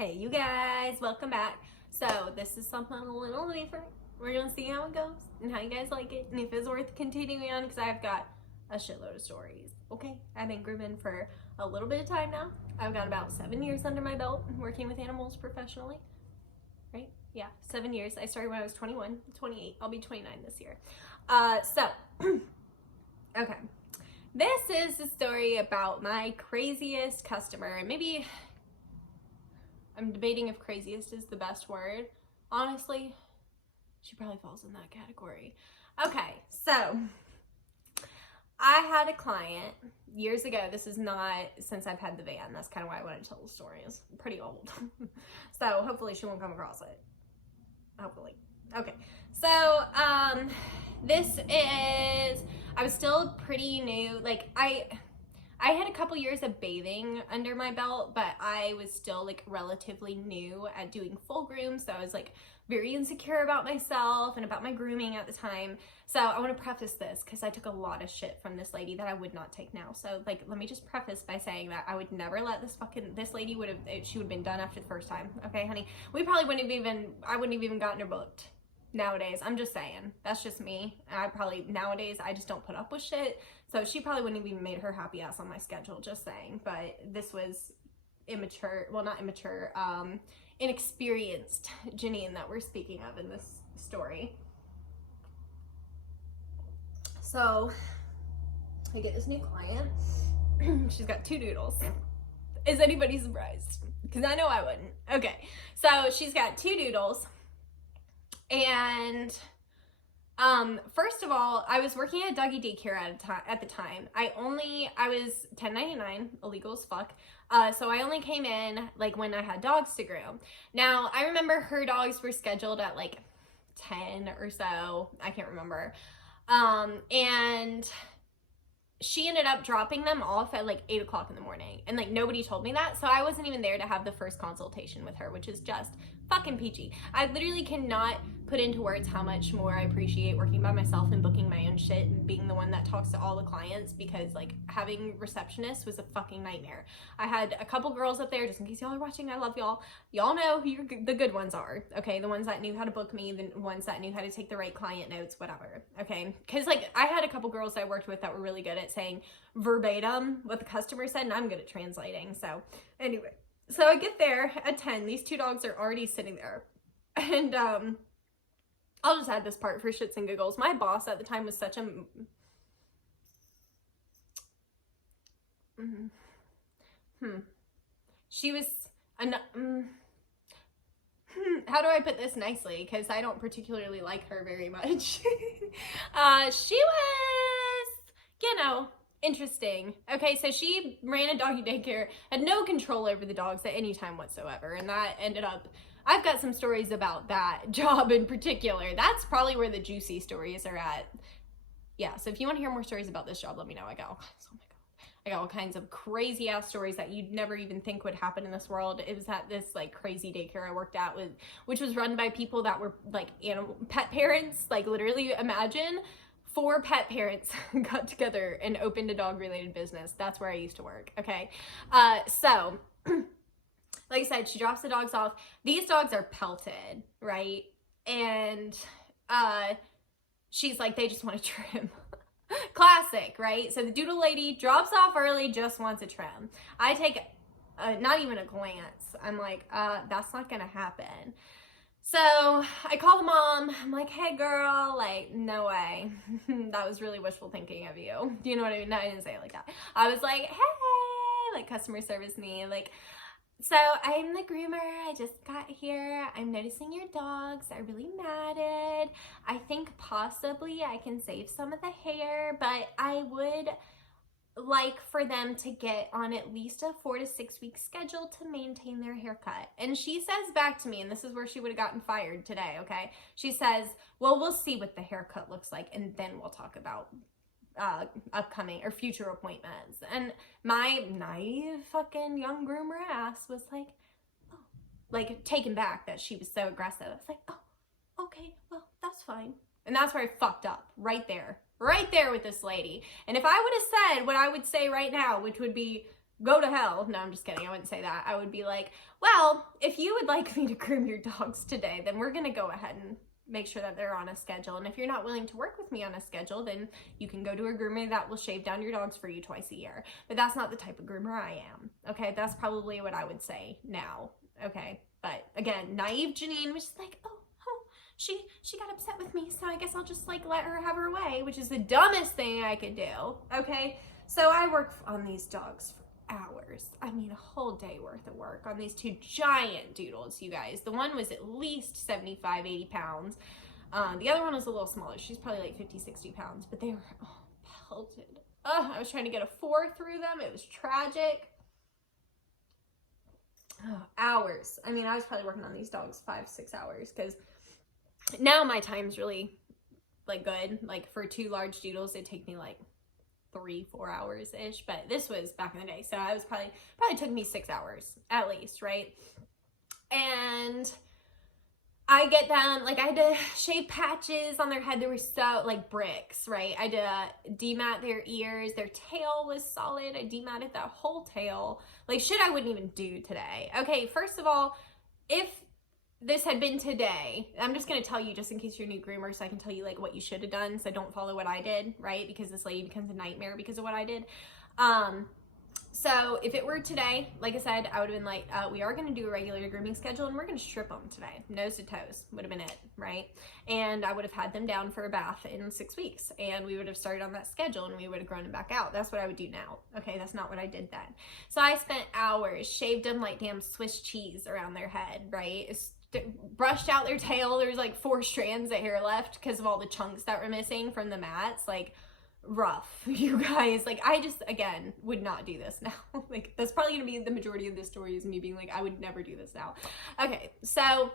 Hey you guys, welcome back. So this is something a little different. We're gonna see how it goes and how you guys like it and if it's worth continuing on, because I've got a shitload of stories. Okay, I've been grooming for a little bit of time now. I've got about 7 years under my belt working with animals professionally. Right? Yeah, 7 years. I started when I was 21, 28. I'll be 29 this year. Okay. This is the story about my craziest customer, and maybe I'm debating if craziest is the best word. Honestly, she probably falls in that category. Okay, so I had a client years ago. This is not since I've had the van. That's kind of why I want to tell the story. It's pretty old. So hopefully she won't come across it. Hopefully. Okay, so this is, I was still pretty new. Like I had a couple years of bathing under my belt, but I was still like relatively new at doing full groom. So I was like very insecure about myself and about my grooming at the time. So I want to preface this because I took a lot of shit from this lady that I would not take now. So like, let me just preface by saying that I would never let this lady she would have been done after the first time. Okay, honey, we probably I wouldn't have even gotten her booked. Nowadays, I'm just saying, that's just me. Nowadays I just don't put up with shit, so she probably wouldn't have even made her happy ass on my schedule, just saying. But this was immature, well, not immature, inexperienced Janine that we're speaking of in this story. So I get this new client. She's got 2 doodles. Is anybody surprised? Because I know I wouldn't. Okay, so she's got 2 doodles. And first of all, I was working at doggy daycare at the time. I was 1099, illegal as fuck. So I only came in like when I had dogs to groom. Now I remember her dogs were scheduled at like 10 or so. I can't remember. And she ended up dropping them off at like 8 o'clock in the morning, and like nobody told me that, so I wasn't even there to have the first consultation with her, which is just fucking peachy. I literally cannot put into words how much more I appreciate working by myself and booking my own shit and being the one that talks to all the clients, because like having receptionists was a fucking nightmare. I had a couple girls up there, just in case y'all are watching, I love y'all. Y'all know who the good ones are, okay? The ones that knew how to book me, the ones that knew how to take the right client notes, whatever, okay? Because like I had a couple girls I worked with that were really good at saying verbatim what the customer said, and I'm good at translating. So anyway, so I get there at 10. These 2 dogs are already sitting there, and I'll just add this part for shits and giggles. My boss at the time was such a she was how do I put this nicely, because I don't particularly like her very much. She was, interesting. Okay, so she ran a doggy daycare, had no control over the dogs at any time whatsoever, and that ended up, I've got some stories about that job in particular. That's probably where the juicy stories are at. Yeah, so if you want to hear more stories about this job, let me know. I got all kinds of crazy ass stories that you'd never even think would happen in this world. It was at this like crazy daycare I worked at, which was run by people that were like pet parents. Like literally imagine 4 pet parents got together and opened a dog related business. That's where I used to work. Okay. So like I said, she drops the dogs off. These dogs are pelted, right? And she's like, they just want to trim. Classic, right? So the doodle lady drops off early, just wants a trim. I take not even a glance. I'm like, that's not gonna happen. So I call the mom. I'm like, hey girl, like, no way. That was really wishful thinking of you. Do you know what I mean? No, I didn't say it like that. I was like, hey, like customer service me, like, so I'm the groomer. I just got here. I'm noticing your dogs are really matted. I think possibly I can save some of the hair, but I would like for them to get on at least a 4 to 6 week schedule to maintain their haircut. And she says back to me, and this is where she would have gotten fired today, okay? She says, well, we'll see what the haircut looks like, and then we'll talk about upcoming or future appointments. And my naive fucking young groomer ass was like, oh, like taken back that she was so aggressive. I was like, oh, okay, well, that's fine. And that's where I fucked up, right there with this lady. And if I would have said what I would say right now, which would be, go to hell. No, I'm just kidding. I wouldn't say that. I would be like, well, if you would like me to groom your dogs today, then we're going to go ahead and make sure that they're on a schedule. And if you're not willing to work with me on a schedule, then you can go to a groomer that will shave down your dogs for you twice a year. But that's not the type of groomer I am. Okay, that's probably what I would say now. Okay, but again, naive Janine was just like, oh, she got upset with me, so I guess I'll just like let her have her way, which is the dumbest thing I could do. Okay, so I work on these dogs for hours. I mean, a whole day worth of work on these two giant doodles, you guys. The one was at least 75, 80 pounds. The other one was a little smaller. She's probably like 50, 60 pounds, but they were pelted. I was trying to get a 4 through them. It was tragic. Hours. I mean, I was probably working on these dogs 5-6 hours, because now my time's really like good. Like for 2 large doodles, it'd take me like 3-4 hours ish, but this was back in the day, so I was probably took me 6 hours at least, right? And I get them, like I had to shave patches on their head. They were so like bricks, right? I had to demat their ears. Their tail was solid. I dematted that whole tail, like shit I wouldn't even do today. Okay, first of all, if this had been today, I'm just going to tell you just in case you're a new groomer, so I can tell you like what you should have done, so don't follow what I did, right? Because this lady becomes a nightmare because of what I did. So if it were today, like I said, I would have been like, we are going to do a regular grooming schedule and we're going to strip them today. Nose to toes would have been it, right? And I would have had them down for a bath in 6 weeks, and we would have started on that schedule and we would have grown them back out. That's what I would do now. Okay, that's not what I did then. So I spent hours, shaved them like damn Swiss cheese around their head, right? Brushed out their tail. There's like 4 strands of hair left because of all the chunks that were missing from the mats. Like, rough, you guys. Like, I just, again, would not do this now. Like, that's probably gonna be the majority of this story, is me being like, I would never do this now. Okay, so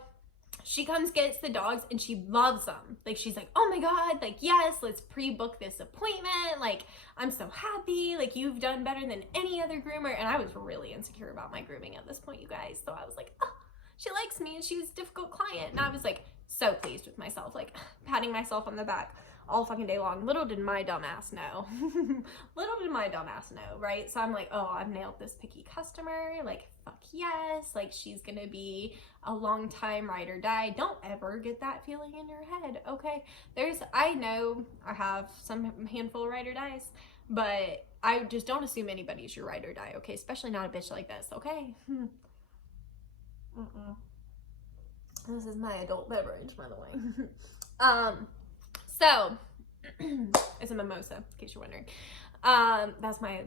she comes, gets the dogs, and she loves them. Like, she's like, oh my god, like, yes, let's pre-book this appointment. Like, I'm so happy. Like, you've done better than any other groomer. And I was really insecure about my grooming at this point, you guys. So I was like, oh, she likes me and she's a difficult client. And I was like so pleased with myself, like patting myself on the back all fucking day long. Little did my dumb ass know. Little did my dumb ass know, right? So I'm like, oh, I've nailed this picky customer. Like, fuck yes. Like, she's gonna be a long time ride or die. Don't ever get that feeling in your head, okay? I know I have some handful of ride or dies, but I just don't assume anybody's your ride or die, okay? Especially not a bitch like this, okay? This is my adult beverage, by the way. So it's a mimosa, in case you're wondering. That's my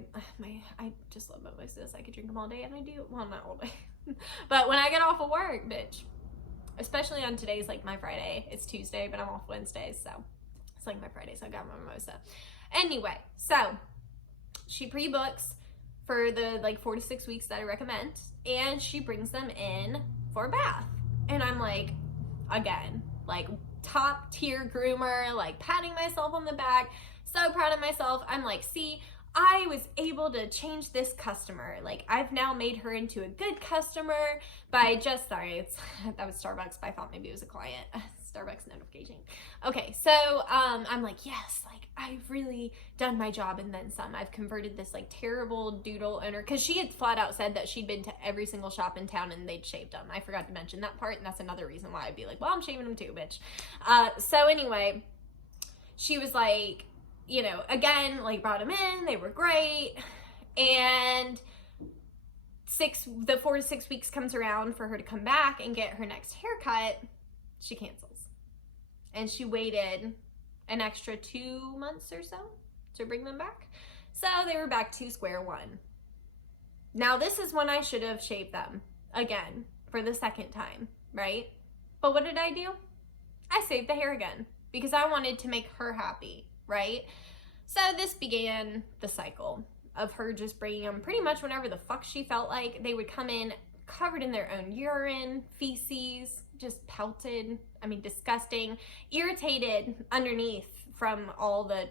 I just love mimosas. I could drink them all day, and I do. Well, not all day, but when I get off of work, bitch, especially on today's like my Friday. It's Tuesday, but I'm off Wednesdays, so it's like my Friday, so I got my mimosa. Anyway, so she pre-books for the like 4 to 6 weeks that I recommend, and she brings them in for a bath. And I'm like, again, like top tier groomer, like patting myself on the back, so proud of myself. I'm like, see, I was able to change this customer. Like, I've now made her into a good customer by just, sorry, that was Starbucks, but I thought maybe it was a client. Starbucks notification. Okay, so I'm like, yes, like I've really done my job and then some. I've converted this like terrible doodle owner, because she had flat out said that she'd been to every single shop in town and they'd shaved them. I forgot to mention that part, and that's another reason why I'd be like, well, I'm shaving them too, bitch. So anyway, she was like, you know, again, like brought them in, they were great, and the 4 to 6 weeks comes around for her to come back and get her next haircut. She cancels. And she waited an extra 2 months or so to bring them back. So they were back to square one. Now this is when I should have shaved them again for the second time, right? But what did I do? I saved the hair again because I wanted to make her happy, right? So this began the cycle of her just bringing them pretty much whenever the fuck she felt like. They would come in covered in their own urine, feces, just pelted, I mean, disgusting, irritated underneath from all the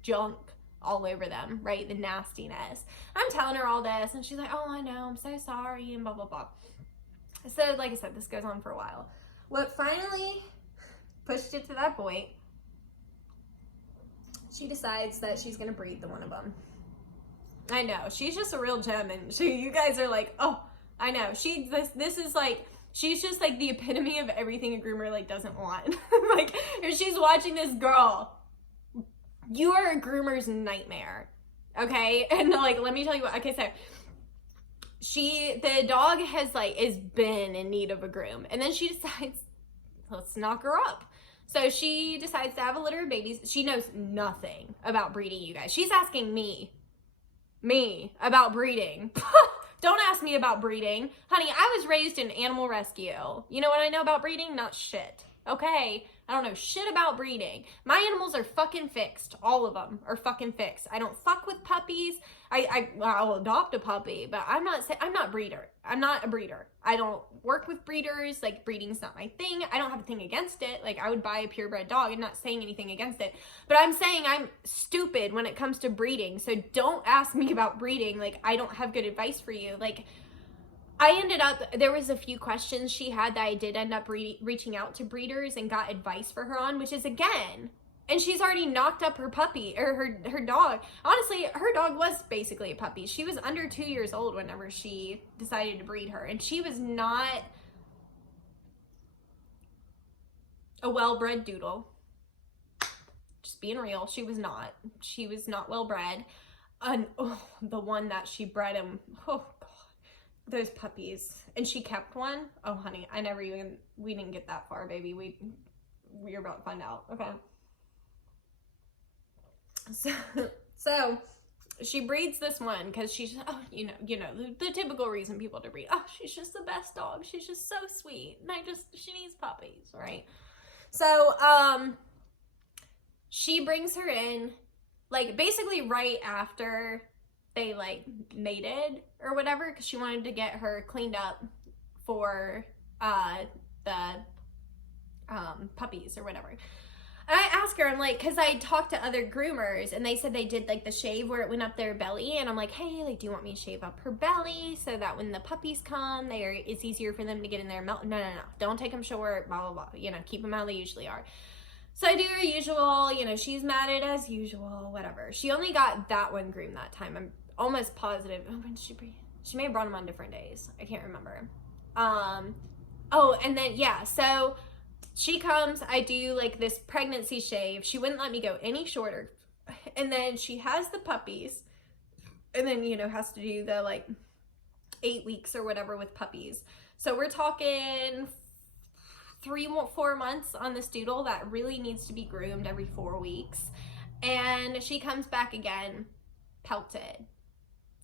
junk all over them, right? The nastiness. I'm telling her all this, and she's like, oh, I know, I'm so sorry, and blah, blah, blah. So, like I said, this goes on for a while. What finally pushed it to that point, she decides that she's gonna breed the one of them. I know. She's just a real gem, and you guys are like, oh, I know. This is like, she's just like the epitome of everything a groomer like doesn't want. Like, if she's watching this, girl, you are a groomer's nightmare. Okay? And like, let me tell you what, okay, so the dog is been in need of a groom, and then she decides, let's knock her up. So she decides to have a litter of babies. She knows nothing about breeding, you guys. She's asking me about breeding. Don't ask me about breeding. Honey, I was raised in animal rescue. You know what I know about breeding? Not shit. Okay? I don't know shit about breeding. My animals are fucking fixed. All of them are fucking fixed. I don't fuck with puppies. I'll adopt a puppy, but I'm not a breeder. I'm not a breeder. I don't work with breeders. Like, breeding's not my thing. I don't have a thing against it. Like, I would buy a purebred dog. I'm not saying anything against it, but I'm saying I'm stupid when it comes to breeding. So don't ask me about breeding. Like, I don't have good advice for you. Like, there was a few questions she had that I did end up reaching out to breeders and got advice for her on, which is, again, and she's already knocked up her puppy, or her dog. Honestly, her dog was basically a puppy. She was under 2 years old whenever she decided to breed her, and she was not a well-bred doodle. Just being real, she was not. She was not well-bred. And the one that she bred him, oh, those puppies, and she kept one. Oh, honey, we didn't get that far, baby. We're about to find out. Okay. So she breeds this one because she's, oh, you know, the typical reason people to breed. Oh, she's just the best dog. She's just so sweet. And she needs puppies, right? So, she brings her in, like, basically right after they like mated or whatever, because she wanted to get her cleaned up for the puppies or whatever. And I asked her, I'm like, because I talked to other groomers and they said they did like the shave where it went up their belly, and I'm like, hey, like, do you want me to shave up her belly so that when the puppies come, it's easier for them to get in there? No, don't take them short, blah blah blah, keep them how they usually are. So I do her usual, she's matted as usual, whatever. She only got that one groomed that time. I'm almost positive. Oh, when did she breed? She may have brought them on different days. I can't remember. Oh, and then, yeah, so she comes, I do like this pregnancy shave. She wouldn't let me go any shorter. And then she has the puppies, and then, has to do the like 8 weeks or whatever with puppies. So we're talking 3-4 months on this doodle that really needs to be groomed every 4 weeks. And she comes back again, pelted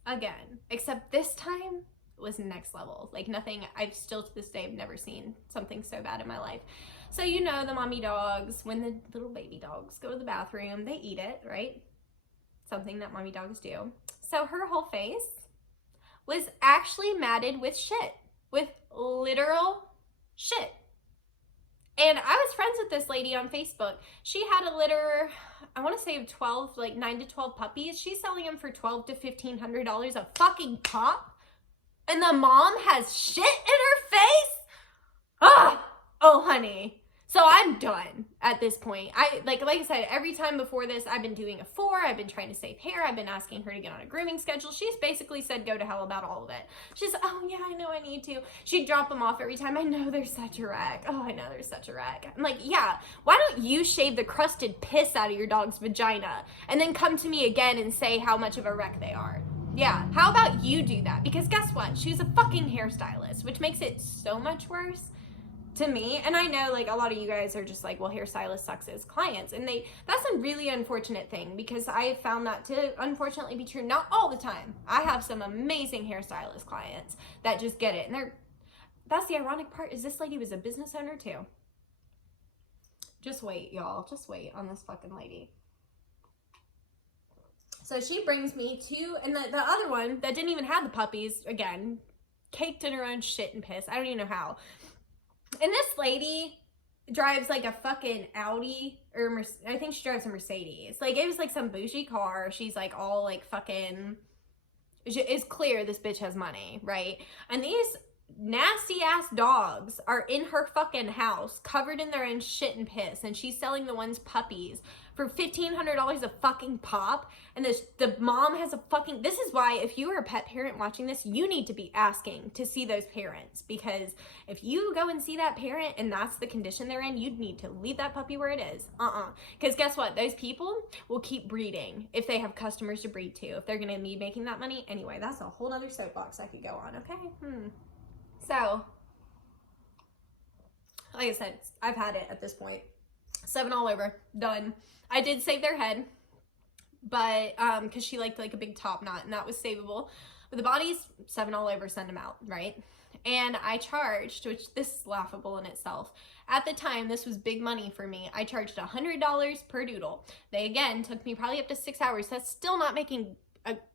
again, except this time was next level. Like, nothing, I've still to this day have never seen something so bad in my life. So the mommy dogs, when the little baby dogs go to the bathroom, they eat it, right? Something that mommy dogs do. So her whole face was actually matted with shit, with literal shit. And I was friends with this lady on Facebook. She had a litter, I want to say of 12, like 9 to 12 puppies. She's selling them for $1,200 to $1,500 a fucking pop. And the mom has shit in her face? Oh, honey. So I'm done at this point. Like I said, every time before this, I've been doing a 4. I've been trying to save hair. I've been asking her to get on a grooming schedule. She's basically said go to hell about all of it. She's, oh yeah, I know I need to. She'd drop them off every time. I know they're such a wreck. Oh, I know they're such a wreck. I'm like, yeah, why don't you shave the crusted piss out of your dog's vagina and then come to me again and say how much of a wreck they are? Yeah, how about you do that? Because guess what? She's a fucking hairstylist, which makes it so much worse to me. And I know, like, a lot of you guys are just like, well, hairstylist sucks as clients, and that's a really unfortunate thing, because I have found that to unfortunately be true. Not all the time. I have some amazing hairstylist clients that just get it, and that's the ironic part, is this lady was a business owner too. Just wait, y'all, just wait on this fucking lady. So she brings me to, and the other one that didn't even have the puppies, again, caked in her own shit and piss. I don't even know how. And this lady drives like a fucking Audi, or I think she drives a Mercedes. Like, it was like some bougie car. She's like all like fucking, it's clear this bitch has money, right? And these nasty ass dogs are in her fucking house covered in their own shit and piss, and she's selling the ones puppies for $1,500 a fucking pop, and the mom has a fucking, this is why if you are a pet parent watching this, you need to be asking to see those parents, because if you go and see that parent and that's the condition they're in, you'd need to leave that puppy where it is. Because guess what, those people will keep breeding if they have customers to breed to, if they're gonna be making that money. Anyway, that's a whole other soapbox I could go on. Okay. So, like I said, I've had it at this point. 7 all over, done. I did save their head, but because she liked like a big top knot, and that was savable. But the bodies, 7 all over, send them out, right? And I charged, which this is laughable in itself. At the time, this was big money for me. I charged $100 per doodle. They again took me probably up to 6 hours. That's still not making,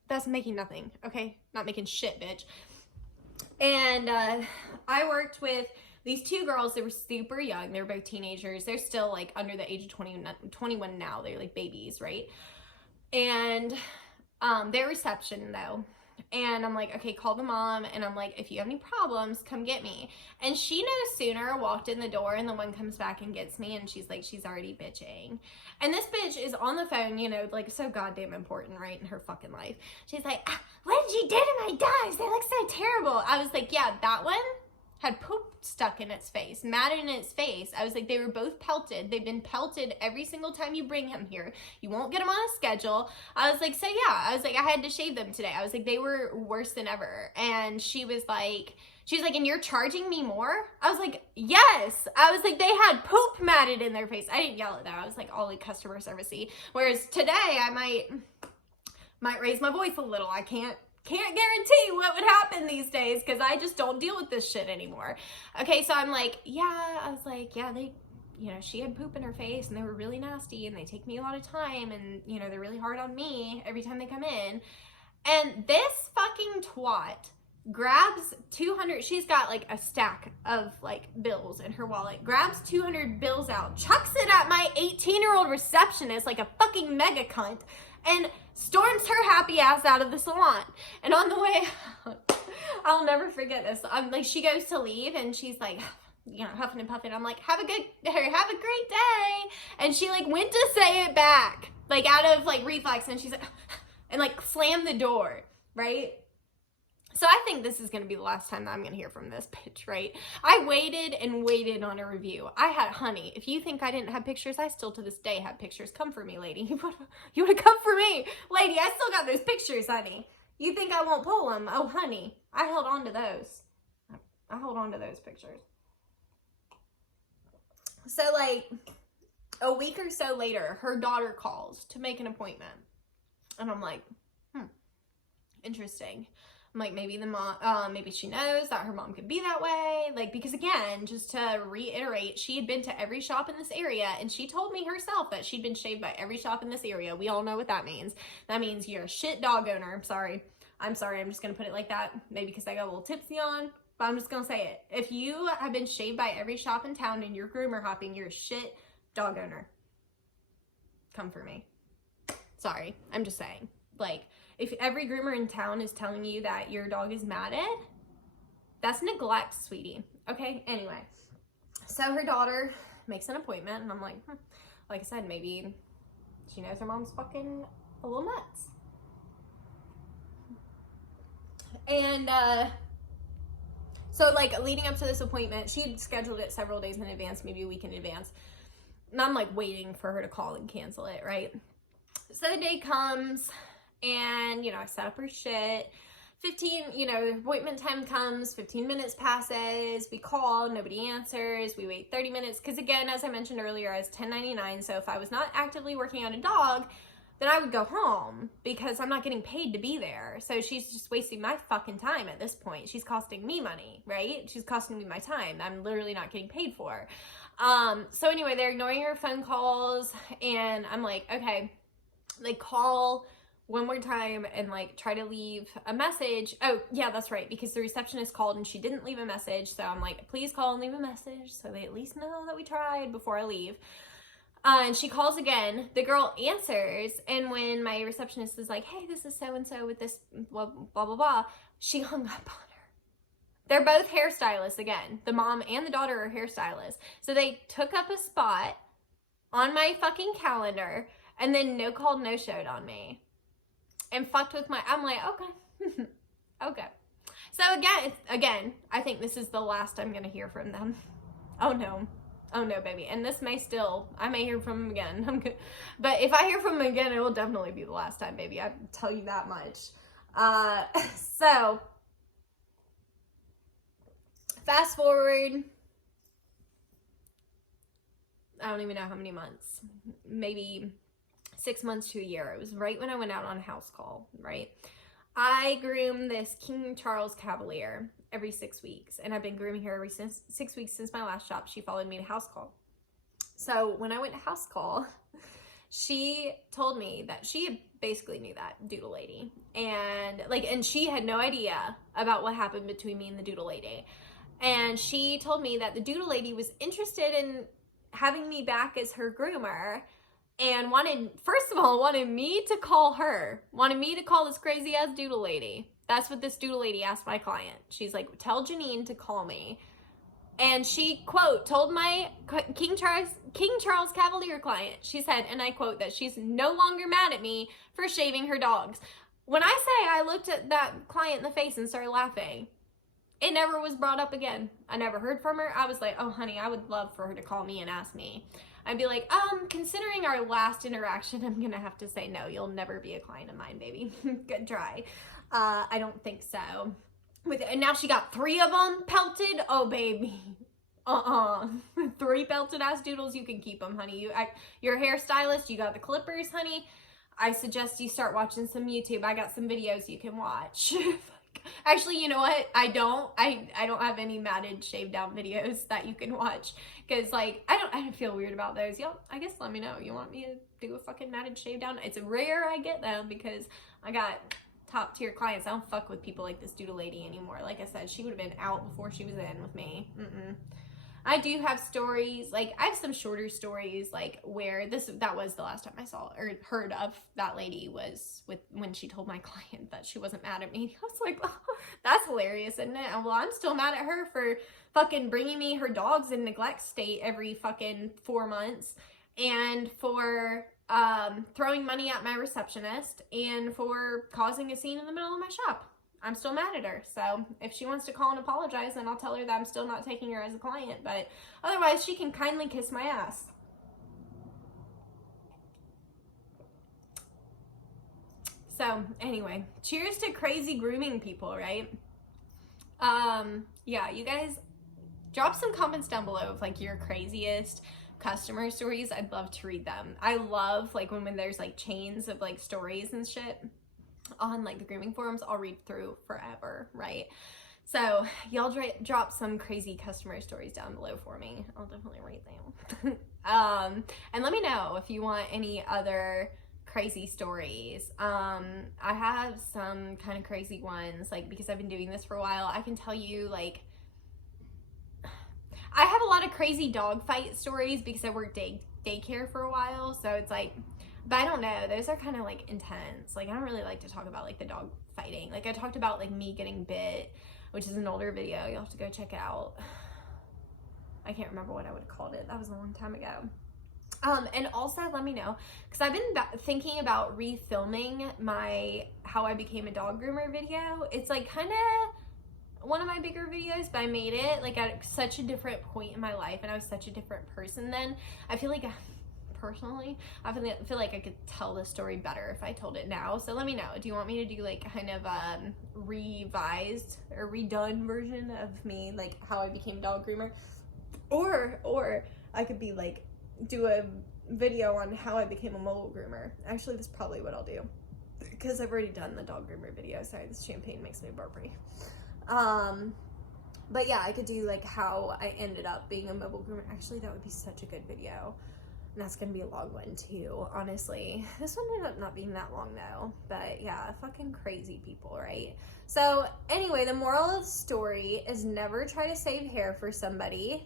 that's making nothing, okay? Not making shit, bitch. And I worked with these 2 girls. They were super young. They were both teenagers. They're still like under the age of 21 now. They're like babies, right? And they're reception though. And I'm like, okay, call the mom. And I'm like, if you have any problems, come get me. And she no sooner walked in the door, and the one comes back and gets me, and she's like, she's already bitching. And this bitch is on the phone, you know, like so goddamn important, right, in her fucking life. She's like, what did you do to my dogs? They look so terrible. I was like, yeah, that one had poop stuck in its face, matted in its face. I was like, they were both pelted. They've been pelted every single time you bring him here. You won't get them on a schedule. I was like, so yeah, I was like, I had to shave them today. I was like, they were worse than ever. And she was like, and you're charging me more? I was like, yes. I was like, they had poop matted in their face. I didn't yell at them. I was like, all like customer servicey. Whereas today I might raise my voice a little. I can't guarantee what would happen these days, because I just don't deal with this shit anymore. Okay, so I'm like, yeah, I was like, yeah, they, you know, she had poop in her face, and they were really nasty, and they take me a lot of time, and, you know, they're really hard on me every time they come in. And this fucking twat grabs 200, she's got like a stack of like bills in her wallet, grabs 200 bills out, chucks it at my 18-year-old receptionist like a fucking mega cunt, and storms her happy ass out of the salon. And on the way out, I'll never forget this. I'm like, she goes to leave, and she's like, you know, huffing and puffing. I'm like, have a great day. And she like went to say it back, like out of like reflex, and she's like, and like slammed the door, right? So I think this is going to be the last time that I'm going to hear from this bitch, right? I waited and waited on a review. I had, honey, if you think I didn't have pictures, I still to this day have pictures. Come for me, lady. You want to come for me? Lady, I still got those pictures, honey. You think I won't pull them? Oh, honey, I held on to those. I hold on to those pictures. So, like, a week or so later, her daughter calls to make an appointment. And I'm like, interesting. I'm like, maybe the mom, maybe she knows that her mom could be that way. Like, because again, just to reiterate, she had been to every shop in this area, and she told me herself that she'd been shaved by every shop in this area. We all know what that means. That means you're a shit dog owner. I'm sorry. I'm just going to put it like that. Maybe because I got a little tipsy on, but I'm just going to say it. If you have been shaved by every shop in town and you're groomer hopping, you're a shit dog owner. Come for me. Sorry. I'm just saying. Like, if every groomer in town is telling you that your dog is matted, that's neglect, sweetie. Okay, anyway. So her daughter makes an appointment, and I'm like, like I said, maybe she knows her mom's fucking a little nuts. And so like leading up to this appointment, she had scheduled it several days in advance, maybe a week in advance. And I'm like waiting for her to call and cancel it, right? So the day comes, and, you know, I set up her shit. 15, you know, the appointment time comes, 15 minutes passes, we call, nobody answers, we wait 30 minutes, because again, as I mentioned earlier, I was 1099, so if I was not actively working on a dog, then I would go home, because I'm not getting paid to be there. So she's just wasting my fucking time at this point. She's costing me money, right? She's costing me my time that I'm literally not getting paid for. So anyway, they're ignoring her phone calls, and I'm like, okay, they call one more time and like try to leave a message. Oh yeah, that's right, because the receptionist called and she didn't leave a message. So I'm like, please call and leave a message so they at least know that we tried before I leave. And she calls again. The girl answers, and when my receptionist is like, hey, this is so-and-so with this blah, blah, blah, blah, she hung up on her. They're both hairstylists again. The mom and the daughter are hairstylists. So they took up a spot on my fucking calendar and then no called, no showed on me. And fucked with I'm like, okay. Okay. So again, I think this is the last I'm going to hear from them. Oh no, baby. And this I may hear from them again. I'm good. But if I hear from them again, it will definitely be the last time, baby. I tell you that much. So fast forward, I don't even know how many months, maybe 6 months to a year. It was right when I went out on a house call, right? I groom this King Charles Cavalier every 6 weeks, and I've been grooming her every 6 weeks since my last shop. She followed me to house call. So when I went to house call, she told me that she basically knew that doodle lady, and she had no idea about what happened between me and the doodle lady. And she told me that the doodle lady was interested in having me back as her groomer, and wanted me to call her, wanted me to call this crazy ass doodle lady. That's what this doodle lady asked my client. She's like, tell Janine to call me. And she, quote, told my King Charles Cavalier client, she said, and I quote, that she's no longer mad at me for shaving her dogs. When I say I looked at that client in the face and started laughing, it never was brought up again. I never heard from her. I was like, oh, honey, I would love for her to call me and ask me. I'd be like, considering our last interaction, I'm going to have to say no. You'll never be a client of mine, baby. Good try. I don't think so. And now she got 3 of them pelted. Oh, baby. 3 pelted ass doodles. You can keep them, honey. You're a hairstylist. You got the clippers, honey. I suggest you start watching some YouTube. I got some videos you can watch. Actually, you know what? I don't have any matted shave down videos that you can watch, because I don't feel weird about those. Y'all, I guess let me know. You want me to do a fucking matted shave down? It's rare I get them because I got top tier clients. I don't fuck with people like this doodle lady anymore. Like I said, she would have been out before she was in with me. I do have stories, I have some shorter stories, where that was the last time I saw or heard of that lady was when she told my client that she wasn't mad at me. I was like, oh, that's hilarious, isn't it? Well, I'm still mad at her for fucking bringing me her dogs in neglect state every fucking 4 months, and for throwing money at my receptionist, and for causing a scene in the middle of my shop. I'm still mad at her. So if she wants to call and apologize, then I'll tell her that I'm still not taking her as a client. But otherwise, she can kindly kiss my ass. So anyway, cheers to crazy grooming people, right? Yeah, you guys drop some comments down below of your craziest customer stories. I'd love to read them. I love when there's chains of stories and shit on the grooming forums. I'll read through forever, right? So y'all drop some crazy customer stories down below for me. I'll definitely read them. And let me know if you want any other crazy stories. I have some kind of crazy ones, because I've been doing this for a while. I can tell you I have a lot of crazy dog fight stories because I worked daycare for a while, so it's but I don't know, those are kind of intense. I don't really like to talk about the dog fighting. I talked about me getting bit, which is an older video. You'll have to go check it out. I can't remember what I would have called it. That was a long time ago. And also let me know, because I've been thinking about refilming my how I became a dog groomer video. It's kind of one of my bigger videos, but I made it at such a different point in my life, and I was such a different person then. I feel personally, I feel like I could tell the story better if I told it now. So let me know. Do you want me to do kind of revised or redone version of me, how I became a dog groomer? Or I could be do a video on how I became a mobile groomer. Actually, that's probably what I'll do, because I've already done the dog groomer video. Sorry, this champagne makes me burpy. But yeah, I could do how I ended up being a mobile groomer. Actually, that would be such a good video. And that's gonna be a long one too, honestly. This one ended up not being that long though. But yeah, fucking crazy people, right? So anyway, the moral of the story is never try to save hair for somebody.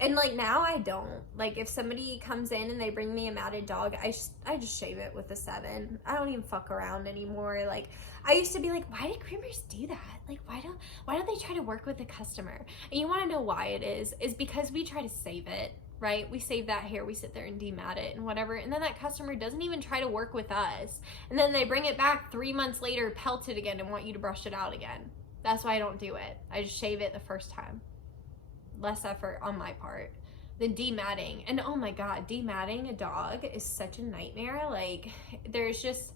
And like now I don't. Like if somebody comes in and they bring me a matted dog, I just shave it with a 7. I don't even fuck around anymore. Like I used to be like, why did groomers do that? Like why don't they try to work with the customer? And you want to know why it is because we try to save it, right? We save that hair, we sit there and demat it and whatever, and then that customer doesn't even try to work with us, and then they bring it back 3 months later, pelted again, and want you to brush it out again. That's why I don't do it. I just shave it the first time. Less effort on my part than dematting. And oh my god, dematting a dog is such a nightmare. Like there's just,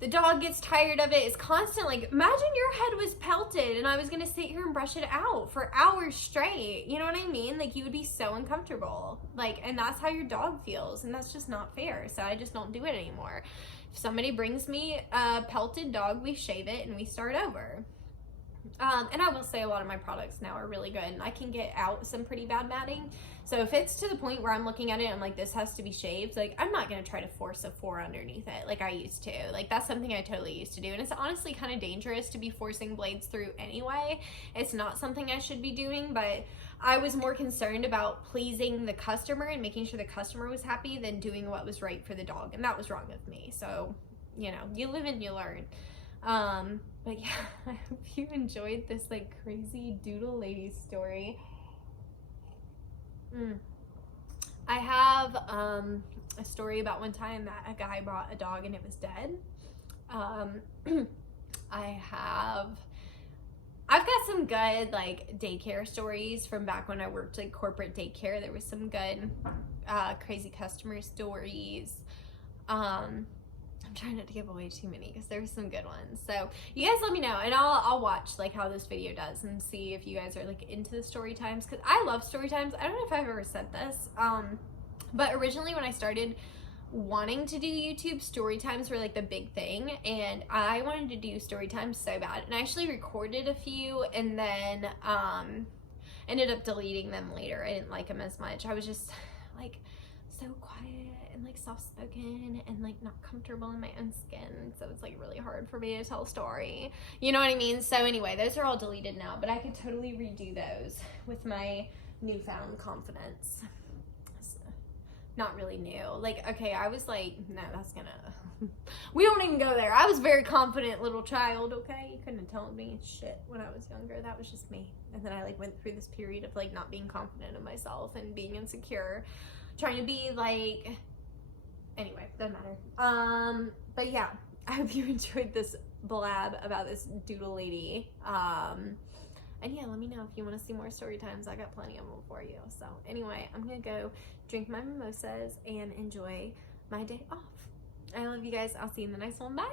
the dog gets tired of it. It's constant. Like imagine your head was pelted and I was gonna sit here and brush it out for hours straight. You know what I mean? Like you would be so uncomfortable. Like, and that's how your dog feels, and that's just not fair. So I just don't do it anymore. If somebody brings me a pelted dog, we shave it and we start over. And I will say a lot of my products now are really good, and I can get out some pretty bad matting. So if it's to the point where I'm looking at it and I'm like, this has to be shaved, like I'm not going to try to force a 4 underneath it like I used to. Like that's something I totally used to do, and it's honestly kind of dangerous to be forcing blades through anyway. It's not something I should be doing, but I was more concerned about pleasing the customer and making sure the customer was happy than doing what was right for the dog, and that was wrong with me. So, you know, you live and you learn. But yeah, I hope you enjoyed this like crazy doodle lady story. I have a story about one time that a guy brought a dog and it was dead. I've got some good like daycare stories from back when I worked like corporate daycare. There was some good crazy customer stories. I'm trying not to give away too many because there's some good ones. So you guys let me know, and I'll watch like how this video does and see if you guys are like into the story times, because I love story times. I don't know if I've ever said this, but originally when I started wanting to do YouTube, story times were like the big thing, and I wanted to do story times so bad, and I actually recorded a few and then ended up deleting them later. I didn't like them as much. I was just like so quiet and like soft-spoken and like not comfortable in my own skin, so it's like really hard for me to tell a story, you know what I mean? So anyway, those are all deleted now, but I could totally redo those with my newfound confidence. Not really new. Like, okay, I was like, no, that's gonna we don't even go there. I was a very confident little child, okay? You couldn't have told me shit when I was younger. That was just me. And then I like went through this period of like not being confident in myself and being insecure, trying to be like, anyway, doesn't matter. But yeah, I hope you enjoyed this blab about this doodle lady. And yeah, let me know if you want to see more story times. I got plenty of them for you. So anyway, I'm gonna go drink my mimosas and enjoy my day off. I love you guys. I'll see you in the next one. Bye.